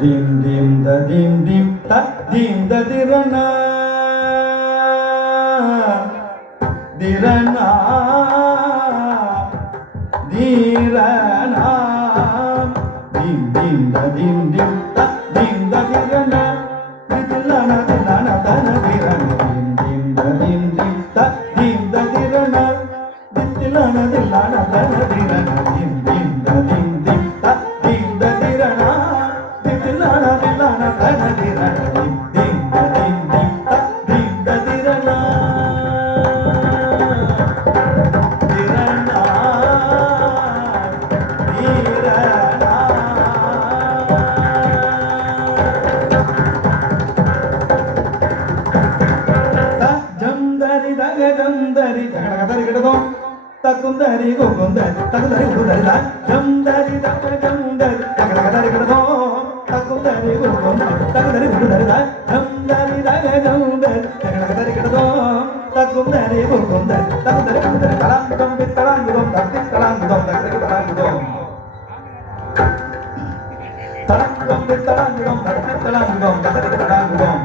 dim dim da dim dim ta dim da dirana dirana dirana dim dim da dim dim ta dim da dirana dilana dilana dana dirana dim dim da dim dim ta dim da dirana dilana dilana dana dirana dim dim da dim dim ta dim da dirana dilana dilana dana dirana dim dim da dim dim ta dim da dirana dirana dirana ಜಂದರಿ ದಗ ಜಂದರಿ ಜಗಡಗದರಿ ಗಿಡದೋ ತಕುಂದರಿ ಗೋಗುಂದರಿ ತಕುಂದರಿ ಗೋಗುಂದರಿ ದ ಜಂದರಿ ದಗ ಜಂದರಿ ಜಗಡಗದರಿ ಗಿಡದೋ ತಕುಂದರಿ ಗೋಗುಂದರಿ ತಕುಂದರಿ ಗೋಗುಂದರಿ ದ ಜಂದರಿ ದಗ ಜಂದರಿ ಜಗಡಗದರಿ ಗಿಡದೋ ತಕುಂದರಿ ಗೋಗುಂದರಿ ತಕುಂದರಿ ಗೋಗುಂದರಿ ತಳಂಗುದಂ ಬಿತ್ತಳಂಗುದಂ ತಕ್ತಿ ತಳಂಗುದಂ ತಕ್ತಿ ತಳಂಗುದಂ ತಳಂಗುದಂ ಬಿತ್ತಳಂಗುದಂ ತಕ್ತಿ ತಳಂಗುದಂ ತಕ್ತಿ ತಳಂಗುದಂ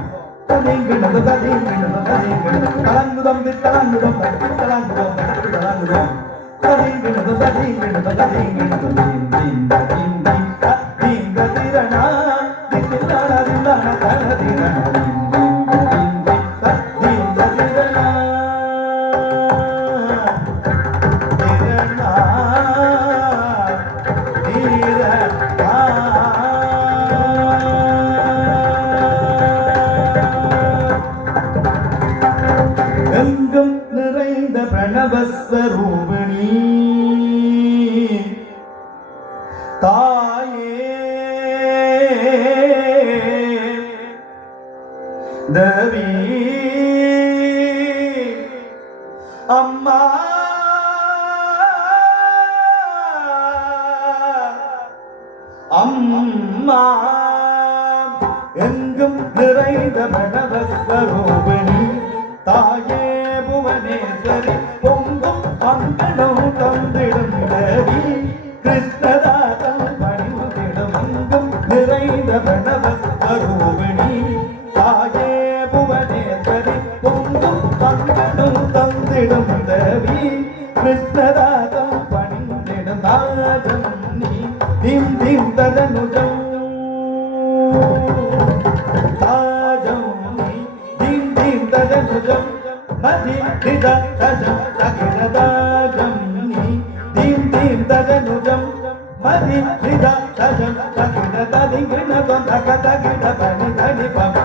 talangudam talangudam talangudam எங்கும் நிறைந்த பிரணவஸ்வரூபிணி தாயே தேவி அம்மா அம்மா எங்கும் நிறைந்த பிரணவஸ்வரூபிணி தாயே புவனேஸ்வரி பொங்கும் அங்கனம் தந்திடும் தேவி கிருஷ்ணதாசம் பணிமுதிடும் எங்கும் நிறைந்த பிரணவஸ்வரூபிணி தாயே புவனேஸ்வரி பொங்கும் அங்கனம் தந்திடும் தேவி கிருஷ்ணதாசம் பணிந்திடும் தாஜம் நீ திம் திம் ததனுஜம் தாஜம் நீ திம் திம் ததனுஜம் மதி ஹித தஜம் தகிரதாஜம் நீ திம் திம் ததனுஜம் மதி ஹித தஜம் தகிரததிகிணதம் தகதகிட பனி தனி பம்